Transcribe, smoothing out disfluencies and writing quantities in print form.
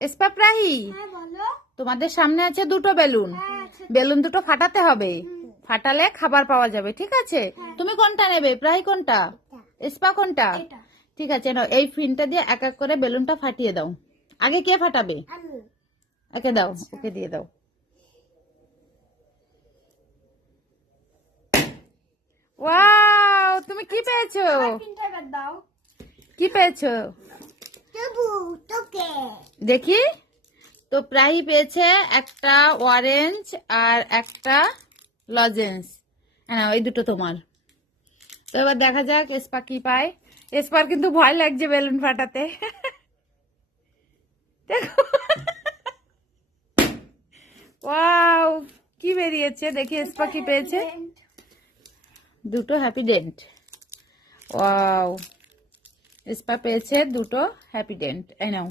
এসপা প্রাহি, হ্যাঁ বলো। তোমাদের সামনে আছে দুটো বেলুন। হ্যাঁ আছে। বেলুন দুটো ফাটাতে হবে, ফাটালে খাবার পাওয়া যাবে, ঠিক আছে? তুমি কোনটা নেবে? প্রাহি কোনটা? এসপা কোনটা? এটা ঠিক আছে, নাও এই ফিনটা দিয়ে এক এক করে বেলুনটা ফাটিয়ে দাও। আগে কে ফাটাবে? আমি। একে দাও, ওকে দিয়ে দাও। ওয়াও, তুমি কি পেয়েছো? তিনটা এবার দাও। কি পেয়েছো তবু তোকে দেখি? তো প্রাহি পেয়েছে একটা অরেঞ্জ আর একটা লজেন্স। হ্যাঁ, ওই দুটো তোমার। তো এবার দেখা যাক এসপা কি পায়। এসপার কিন্তু ভয় লাগছে বেলুন ফাটাতে। দেখো, ওয়াও, কি বেরিয়েছে দেখি এসপা কি পেয়েছে। দুটো হ্যাপি ডেন্ট। ওয়াও, এসপা পেয়েছে দুটো হ্যাপি ডেন্ট। এই নাও।